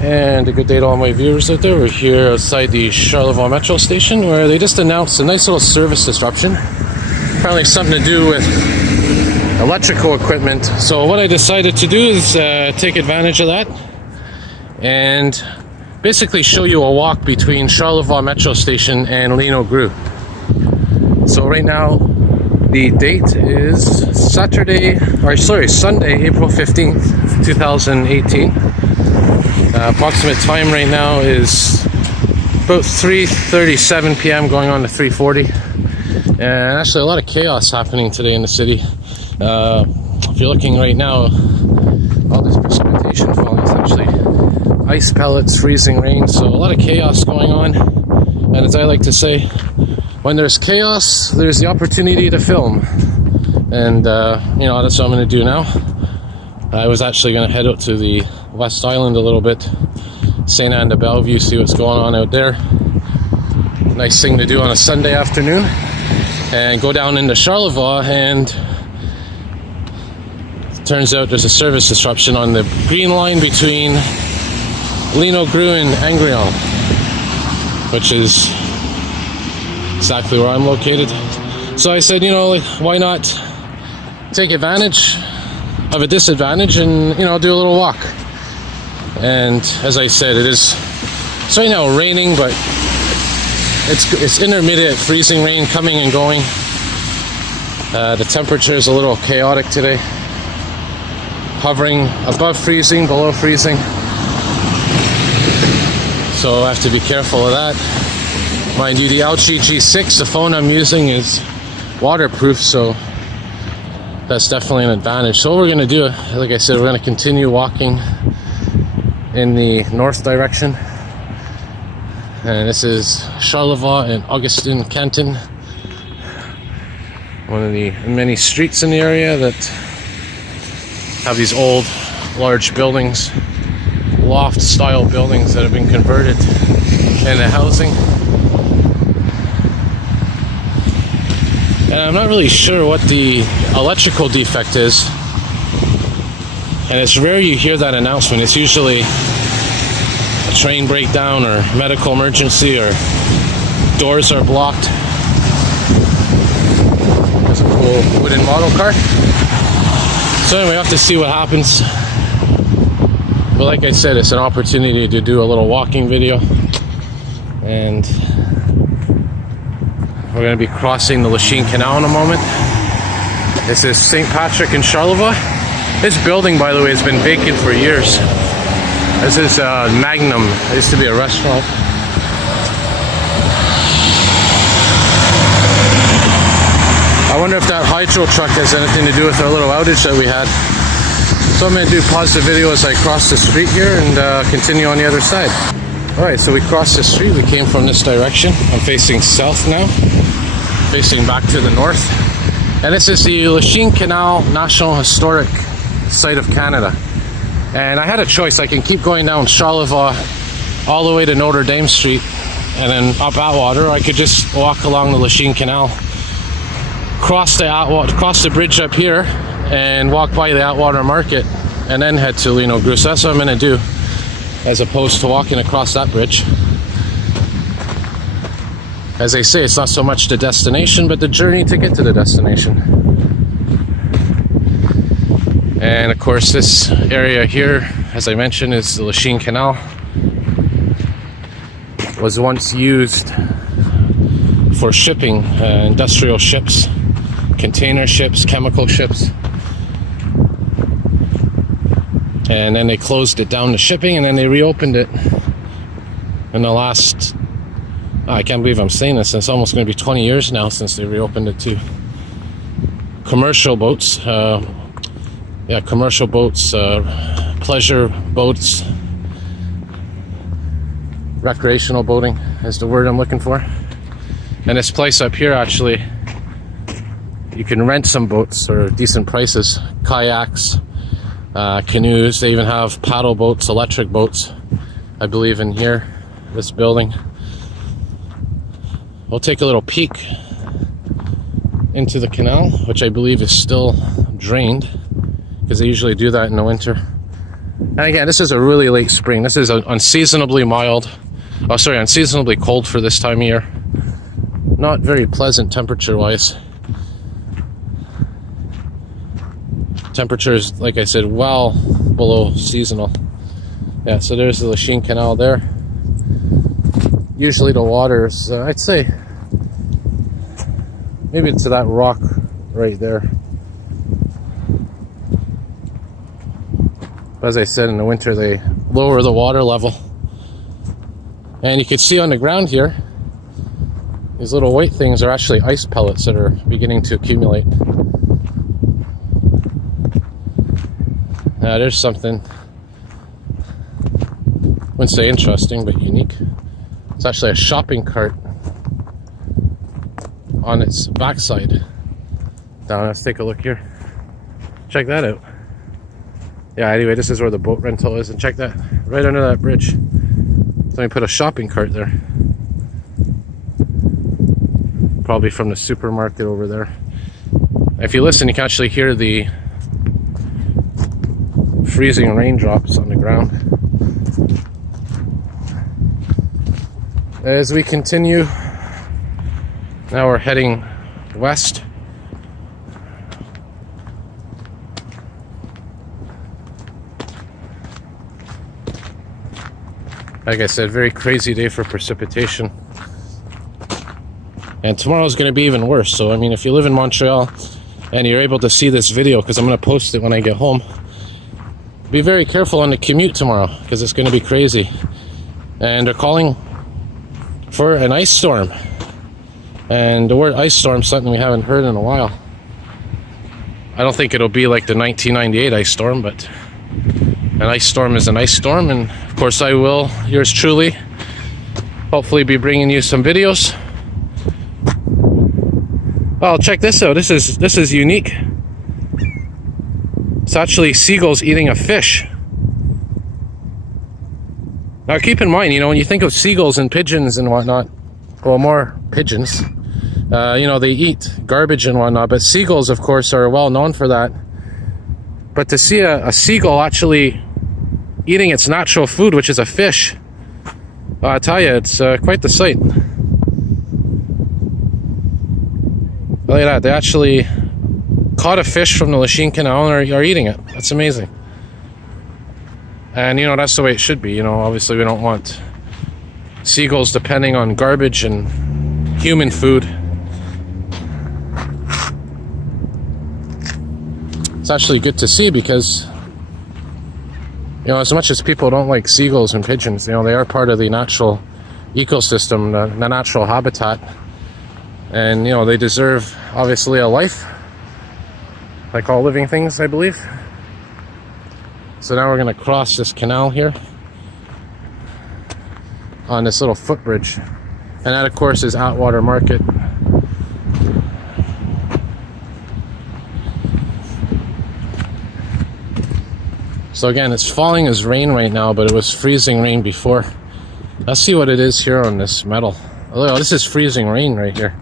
And a good day to all my viewers out there. We're here outside the Charlevoix Metro Station where they just announced a nice little service disruption. Apparently something to do with electrical equipment. So what I decided to do is take advantage of that and basically show you a walk between Charlevoix Metro Station and Lionel-Groulx. So right now the date is Sunday, April 15th, 2018. Approximate time right now is about 3:37 p.m. going on to 3:40. And actually a lot of chaos happening today in the city. If you're looking right now, all this precipitation falling is actually ice pellets, freezing rain, so a lot of chaos going on. And as I like to say, when there's chaos, there's the opportunity to film. And that's what I'm going to do now. I was actually going to head out to the West Island a little bit, St. Anne de Bellevue, see what's going on out there. Nice thing to do on a Sunday afternoon. And go down into Charlevoix, and it turns out there's a service disruption on the green line between Lionel-Groulx and Angrion, which is exactly where I'm located. So I said, why not take advantage of a disadvantage and, do a little walk. And as I said, it's right now raining, but it's intermittent freezing rain coming and going. The temperature is a little chaotic today, hovering above freezing, below freezing. So I have to be careful of that. Mind you, the LG G6, the phone I'm using, is waterproof, so that's definitely an advantage. So what we're going to do, like I said, we're going to continue walking in the north direction. And this is Charlevoix and Augustin Canton, one of the many streets in the area that have these old, large buildings, loft-style buildings that have been converted into housing. And I'm not really sure what the electrical defect is. And it's rare you hear that announcement. It's usually a train breakdown or medical emergency or doors are blocked. There's a cool wooden model car. So anyway, we have to see what happens. But like I said, it's an opportunity to do a little walking video. And we're going to be crossing the Lachine Canal in a moment. This is St. Patrick in Charlevoix. This building, by the way, has been vacant for years. This is Magnum. It used to be a restaurant. I wonder if that hydro truck has anything to do with our little outage that we had. So I'm going to pause the video as I cross the street here and continue on the other side. Alright, so we crossed the street. We came from this direction. I'm facing south now, facing back to the north. And this is the Lachine Canal National Historic Site of Canada. And I had a choice. I can keep going down Charlevoix all the way to Notre Dame Street and then up Atwater, or I could just walk along the Lachine Canal, cross the bridge up here and walk by the Atwater Market and then head to Lionel-Groulx. So that's what I'm going to do, as opposed to walking across that bridge. As they say, it's not so much the destination, but the journey to get to the destination. And of course, this area here, as I mentioned, is the Lachine Canal. It was once used for shipping, industrial ships, container ships, chemical ships. And then they closed it down to shipping, and then they reopened it in the last, I can't believe I'm saying this, it's almost going to be 20 years now since they reopened it to commercial boats. Commercial boats, pleasure boats, recreational boating is the word I'm looking for. And this place up here, actually, you can rent some boats for decent prices, kayaks, canoes. They even have paddle boats, electric boats, I believe, in here, this building. We'll take a little peek into the canal, which I believe is still drained, because they usually do that in the winter. And again, this is a really late spring. This is unseasonably mild. Oh, sorry, unseasonably cold for this time of year. Not very pleasant temperature-wise. Temperatures, like I said, well below seasonal. Yeah, so there's the Lachine Canal there. Usually the water's, I'd say, maybe to that rock right there. But as I said, in the winter they lower the water level. And you can see on the ground here, these little white things are actually ice pellets that are beginning to accumulate. Now there's something, wouldn't say interesting, but unique. It's actually a shopping cart on its backside. Down, let's take a look here. Check that out. Yeah, anyway, this is where the boat rental is, and check that, right under that bridge. Somebody put a shopping cart there. Probably from the supermarket over there. If you listen, you can actually hear the freezing raindrops on the ground. As we continue, now we're heading west. Like I said, very crazy day for precipitation. And tomorrow's going to be even worse. So, I mean, if you live in Montreal and you're able to see this video, because I'm going to post it when I get home, be very careful on the commute tomorrow, because it's going to be crazy. And they're calling for an ice storm. And the word ice storm is something we haven't heard in a while. I don't think it'll be like the 1998 ice storm, but an ice storm is an ice storm. And of course I will, yours truly, hopefully be bringing you some videos. Oh, check this out. This is unique. It's actually seagulls eating a fish. Now keep in mind, you know, when you think of seagulls and pigeons and whatnot, well, more pigeons, you know, they eat garbage and whatnot, but seagulls, of course, are well known for that. But to see a seagull actually eating its natural food, which is a fish, I tell you, it's quite the sight. Look at that, they actually caught a fish from the Lachine Canal and are eating it. That's amazing. And, you know, that's the way it should be. You know, obviously we don't want seagulls depending on garbage and human food. It's actually good to see because, you know, as much as people don't like seagulls and pigeons, you know, they are part of the natural ecosystem, the natural habitat. And, you know, they deserve, obviously, a life, like all living things, I believe. So now we're going to cross this canal here on this little footbridge. And that, of course, is Atwater Market. So again, it's falling as rain right now, but it was freezing rain before. Let's see what it is here on this metal. Oh, this is freezing rain right here.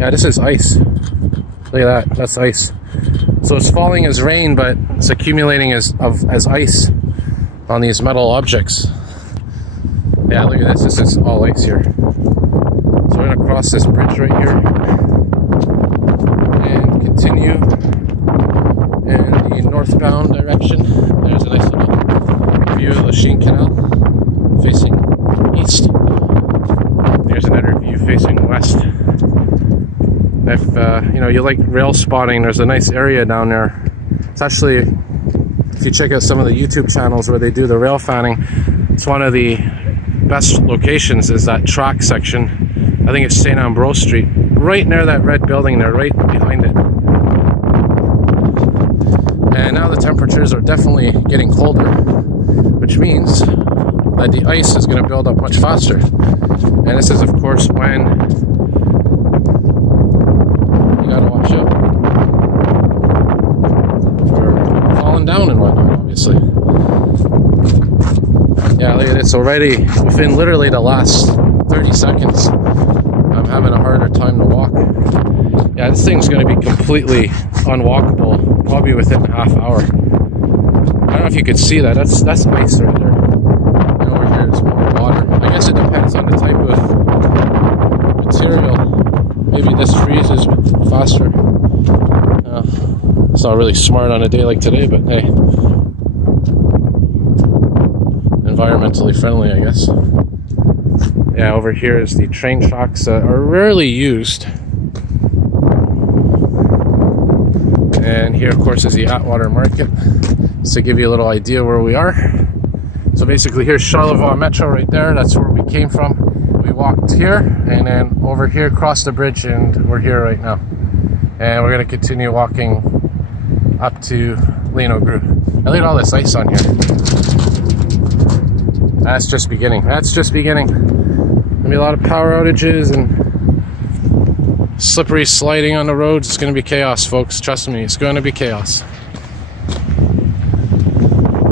Yeah, this is ice. Look at that, that's ice. So it's falling as rain, but it's accumulating as ice on these metal objects. Yeah, look at this, this is all ice here. So we're gonna cross this bridge right here and continue in the northbound direction. There's a nice little view of the Lachine Canal facing east. There's another view facing west. If you know, you like rail spotting, there's a nice area down there. It's actually, if you check out some of the YouTube channels where they do the rail fanning, it's one of the best locations is that track section. I think it's St. Ambrose Street, right near that red building there, right behind it. And now the temperatures are definitely getting colder, which means that the ice is going to build up much faster. And this is, of course, when you gotta watch out for falling down and whatnot, obviously. Yeah, look at this already. Within literally the last 30 seconds, I'm having a harder time to walk. Yeah, this thing's going to be completely unwalkable, probably within a half hour. I don't know if you could see that. That's ice right there. And over here is more water. I guess it depends on the type of material. Maybe this freezes faster. It's not really smart on a day like today, but hey, environmentally friendly, I guess. Yeah, over here is the train tracks that are rarely used. And here, of course, is the Atwater Market. Just to give you a little idea where we are. So basically, here's Charlevoix Metro right there. That's where we came from. We walked here, and then over here, crossed the bridge, and we're here right now. And we're going to continue walking up to Lionel-Groulx. Now look at all this ice on here. That's just beginning. That's just beginning. Gonna be a lot of power outages and slippery sliding on the roads. It's gonna be chaos, folks. Trust me, it's gonna be chaos.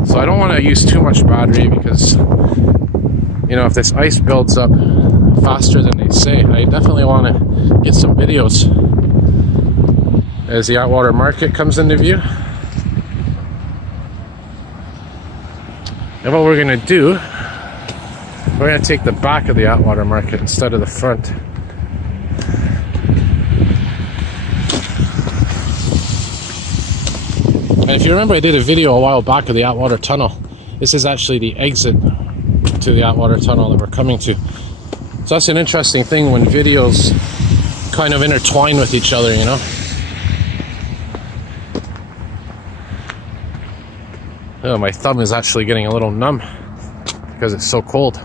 So I don't want to use too much battery because, you know, if this ice builds up faster than they say, I definitely want to get some videos as the Atwater Market comes into view. And what we're going to do, we're going to take the back of the Atwater Market instead of the front. And if you remember, I did a video a while back of the Atwater Tunnel. This is actually the exit to the Atwater Tunnel that we're coming to. So that's an interesting thing when videos kind of intertwine with each other, you know? Oh, my thumb is actually getting a little numb because it's so cold.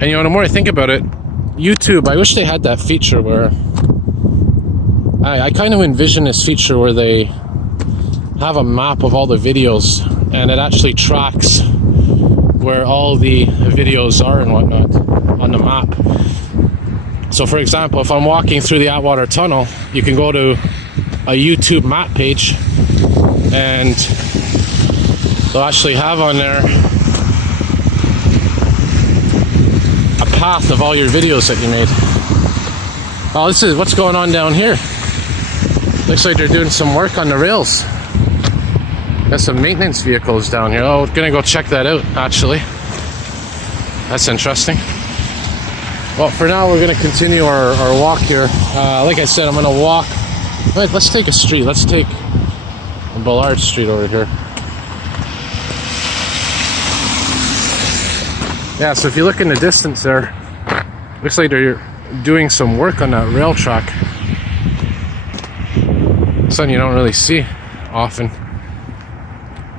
And you know, the more I think about it, YouTube, I wish they had that feature where I kind of envision this feature where they have a map of all the videos and it actually tracks where all the videos are and whatnot on the map. So for example, if I'm walking through the Atwater Tunnel, you can go to a YouTube map page and they'll actually have on there a path of all your videos that you made. Oh, this is what's going on down here. Looks like they're doing some work on the rails. Got some maintenance vehicles down here. Oh, we're gonna go check that out, actually. That's interesting. Well, for now, we're gonna continue our walk here. Like I said, I'm gonna walk. Right, let's take a street. Let's take Ballard Street over here. Yeah, so if you look in the distance there, looks like they're doing some work on that rail track. Something you don't really see often.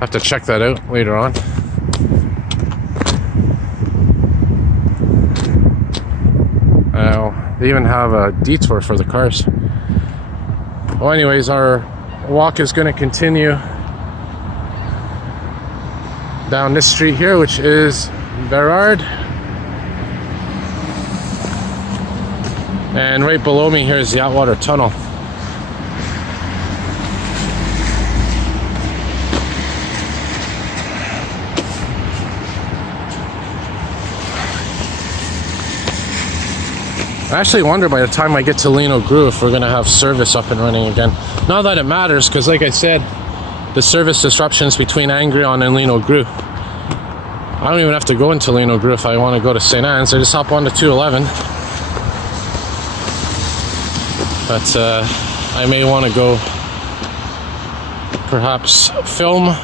Have to check that out later on. They even have a detour for the cars. Well, anyways, our walk is going to continue down this street here, which is Berard. And right below me here is the Atwater Tunnel. I actually wonder by the time I get to Lionel-Groulx if we're going to have service up and running again. Not that it matters, because like I said, the service disruptions between Angrion and Lionel-Groulx. I don't even have to go into Lionel-Groulx if I want to go to St. Anne's. I just hop on to 211. But I may want to go perhaps film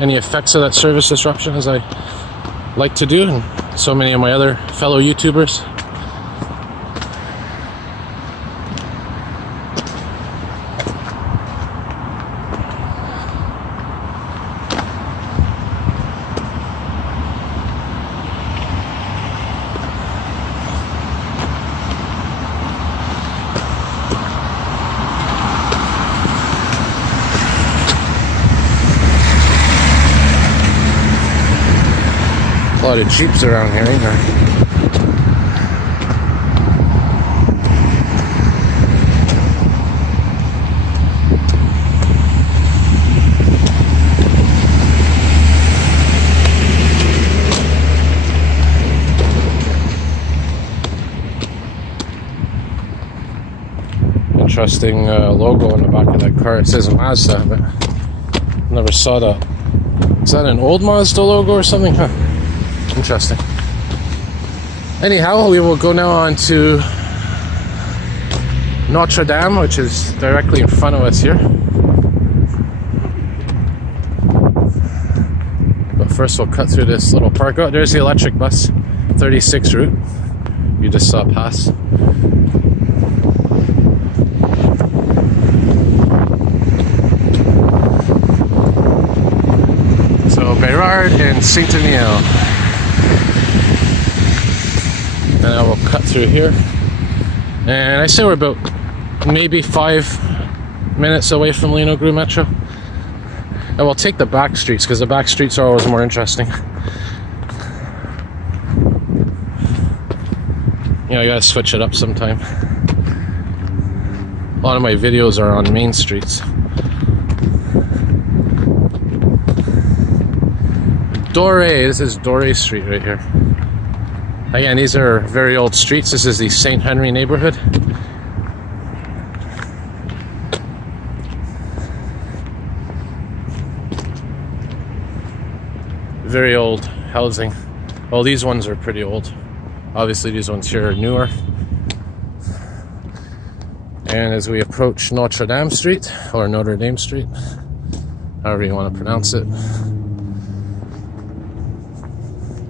any effects of that service disruption, as I like to do, and so many of my other fellow YouTubers. A lot of Jeeps around here, ain't there? interesting logo on the back of that car. It says Mazda, but never saw that. Is that an old Mazda logo or something? Huh. Interesting. Anyhow, we will go now on to Notre Dame, which is directly in front of us here. But first we'll cut through this little park. Oh, there's the electric bus, 36 route. You just saw pass. So Bérard and Saint-Emile. And I will cut through here. And I say we're about maybe 5 minutes away from Lionel-Groulx Metro. And we'll take the back streets because the back streets are always more interesting. You know, you gotta switch it up sometime. A lot of my videos are on main streets. Doré, this is Doré Street right here. Again, these are very old streets. This is the St. Henry neighborhood. Very old housing. Well, these ones are pretty old. Obviously, these ones here are newer. And as we approach Notre Dame Street, or Notre Dame Street, however you want to pronounce it,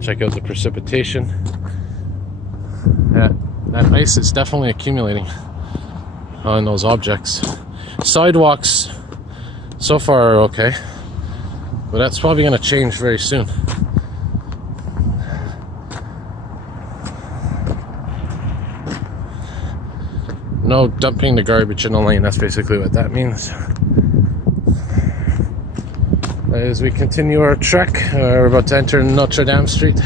check out the precipitation. That ice is definitely accumulating on those objects. Sidewalks so far are okay, but that's probably going to change very soon. No dumping the garbage in the lane, that's basically what that means. As we continue our trek, we're about to enter Notre Dame Street.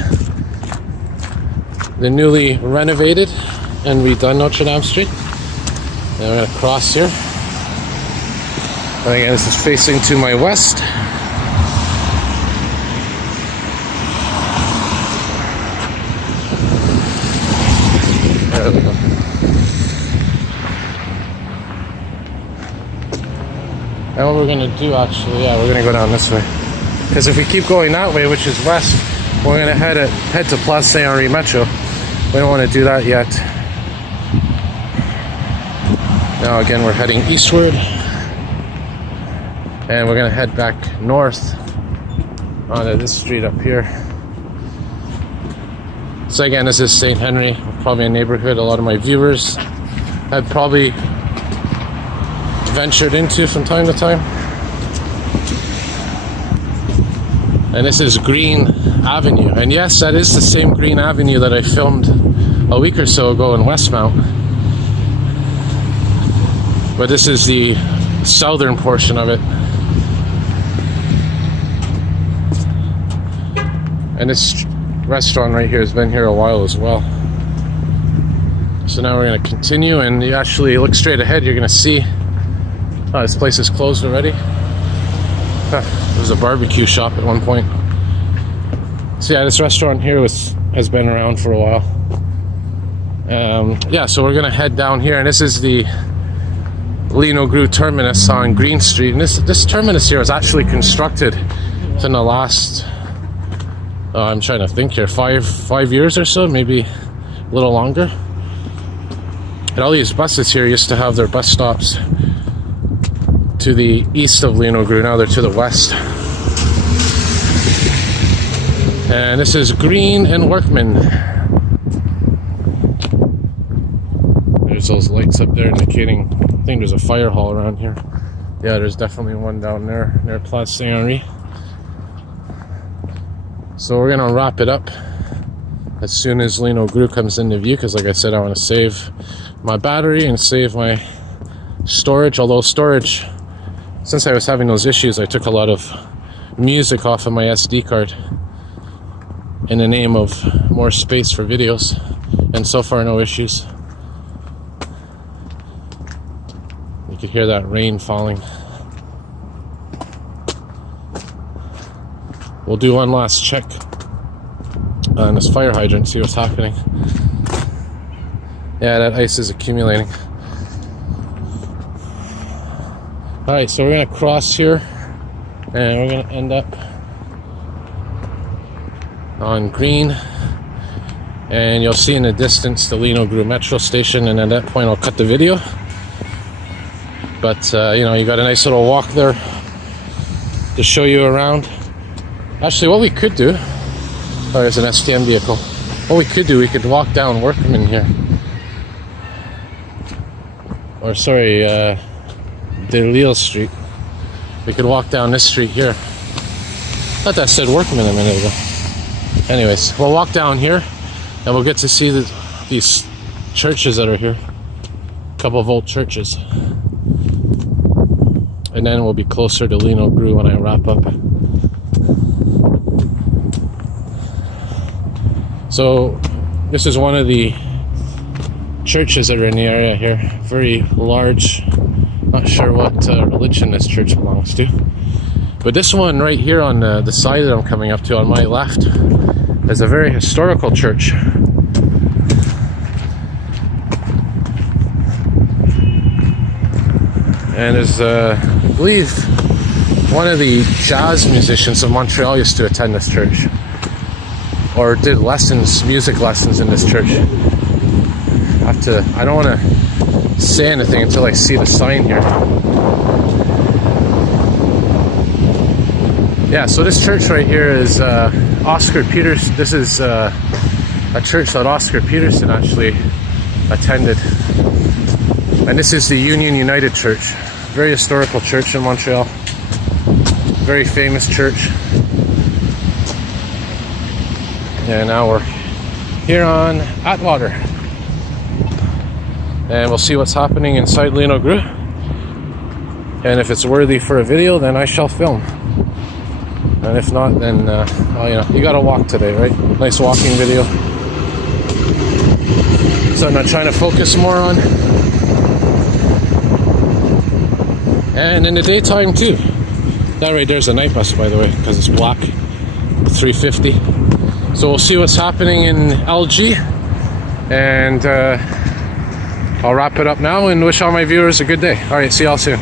The newly renovated and redone Notre Dame Street. And we're going to cross here. And again, this is facing to my west. There we go. And what we're going to do actually, yeah, we're going to go down this way. Because if we keep going that way, which is west, we're going to head to Place Saint-Henri Metro. We don't want to do that yet. Now again, we're heading eastward. And we're going to head back north onto this street up here. So again, this is St. Henry, probably a neighborhood a lot of my viewers had probably ventured into from time to time. And this is Green Avenue. And yes, that is the same Green Avenue that I filmed a week or so ago in Westmount. But this is the southern portion of it. And this restaurant right here has been here a while as well. So now we're going to continue, and you actually look straight ahead, you're going to see this place is closed already. There was a barbecue shop at one point. So yeah, this restaurant here has been around for a while. Yeah, so we're going to head down here, and this is the Lionel-Groulx terminus on Green Street. And this terminus here was actually constructed within the last, I'm trying to think here, five years or so, maybe a little longer. And all these buses here used to have their bus stops to the east of Lionel-Groulx. Now they're to the west. And this is Green and Workman. There's those lights up there indicating, I think there's a fire hall around here. Yeah, there's definitely one down there near Place Saint-Henri. So we're gonna wrap it up as soon as Lionel-Groulx comes into view, because like I said, I want to save my battery and save my storage. Although storage, since I was having those issues, I took a lot of music off of my SD card in the name of more space for videos, and so far no issues. You can hear that rain falling. We'll do one last check on this fire hydrant, see what's happening. Yeah, that ice is accumulating. Alright, so we're going to cross here and we're going to end up on green, and you'll see in the distance the Lionel-Groulx Metro Station, and at that point I'll cut the video. But you know, you got a nice little walk there to show you around. Actually, what we could do, oh, there's an STM vehicle. What we could do, we could walk down Workman here, or sorry, Delisle Street. We could walk down this street here. Thought that said Workman a minute ago. Anyways, we'll walk down here and we'll get to see these churches that are here. A couple of old churches. And then we'll be closer to Lionel-Groulx when I wrap up. So this is one of the churches that are in the area here. Very large. Not sure what religion this church belongs to. But this one right here on the side that I'm coming up to on my left is a very historical church. And is, I believe, one of the jazz musicians of Montreal used to attend this church. Or did lessons, music lessons in this church. I don't want to say anything until I see the sign here. Yeah, so this church right here is Oscar Peters. This is a church that Oscar Peterson actually attended. And this is the Union United Church. Very historical church in Montreal. Very famous church. And now we're here on Atwater. And we'll see what's happening inside Lionel-Groulx. And if it's worthy for a video, then I shall film. And if not, then, well, you know, you gotta walk today, right? Nice walking video. So I'm not trying to focus more on. And in the daytime too. That right there's a night bus, by the way, because it's black. 350. So we'll see what's happening in LG. And I'll wrap it up now and wish all my viewers a good day. Alright, see y'all soon.